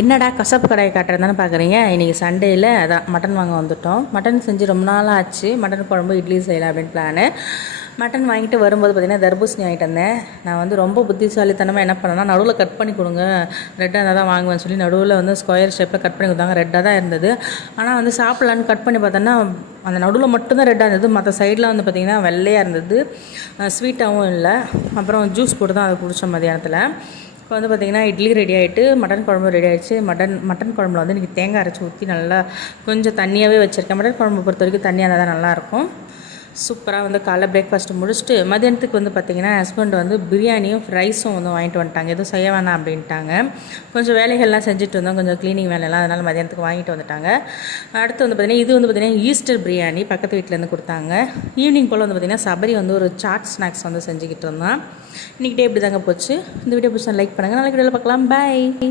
என்னடா கசப்பு கடையை காட்டுறதுன்னு பார்க்குறீங்க. இன்றைக்கி சண்டேயில் அதான் மட்டன் வாங்க வந்துவிட்டோம். மட்டன் செஞ்சு ரொம்ப நாளாக ஆச்சு. மட்டன் குழம்பு இட்லி செய்யலாம் அப்படின்னு பிளானு. மட்டன் வாங்கிட்டு வரும்போது பார்த்திங்கன்னா தர்பூசணி வாங்கிட்டு வந்தேன். நான் வந்து ரொம்ப புத்திசாலித்தனமாக என்ன பண்ணேன்னா, நடுவில் கட் பண்ணி கொடுங்க, ரெட்டாக இருந்தால் தான் வாங்குவேன்னு சொல்லி நடுவில் வந்து ஸ்கொயர் ஷேப்பில் கட் பண்ணி கொடுத்தாங்க. ரெட்டாக தான் இருந்தது. ஆனால் வந்து சாப்பிட்லான்னு கட் பண்ணி பார்த்தோன்னா அந்த நடுவில் மட்டும்தான் ரெட்டாக இருந்தது. மற்ற சைடில் வந்து பார்த்திங்கன்னா வெள்ளையாக இருந்தது. ஸ்வீட்டாகவும் இல்லை. அப்புறம் ஜூஸ் போட்டு தான் அதை குடித்தோம் மதியானத்தில். இப்போ வந்து பார்த்திங்கன்னா இட்லி ரெடி ஆகிட்டு மட்டன் குழம்பு ரெடி ஆகிடுச்சு. மட்டன் குழம்புல வந்து இன்றைக்கி தேங்காய் அரைச்சி ஊற்றி நல்லா கொஞ்சம் தண்ணியாகவே வச்சுருக்கேன். மட்டன் குழம்பு பொறுத்த வரைக்கும் தண்ணியாக இருந்தால் தான் நல்லாயிருக்கும். சூப்பராக வந்து காலைல பிரேக்ஃபாஸ்ட்டு முடிச்சுட்டு மதியானத்துக்கு வந்து பார்த்திங்கன்னா ஹஸ்பண்ட் வந்து பிரியாணியும் ரைஸும் வந்து வாங்கிட்டு வந்துட்டாங்க. எதுவும் செய்ய வேணாம் அப்படின்ட்டாங்க. கொஞ்சம் வேலைகள்லாம் செஞ்சுட்டு இருந்தோம், கொஞ்சம் க்ளீனிங் வேலையெல்லாம், அதனால் மதியானத்துக்கு வாங்கிட்டு வந்துட்டாங்க. அடுத்து வந்து பார்த்திங்கன்னா இது வந்து பார்த்திங்கன்னா ஈஸ்டர் பிரியாணி பக்கத்து வீட்டிலேருந்து கொடுத்தாங்க. ஈவினிங் போல் வந்து பார்த்திங்கன்னா சபரி வந்து ஒரு சாட் ஸ்நாக்ஸ் வந்து செஞ்சுக்கிட்டு இருந்தான். இன்றைக்கி டே இப்படி தாங்க போச்சு. இந்த வீடியோ பிடிச்சா லைக் பண்ணுங்கள். நாளைக்கு வீடியோவில் பார்க்கலாம். பாய்.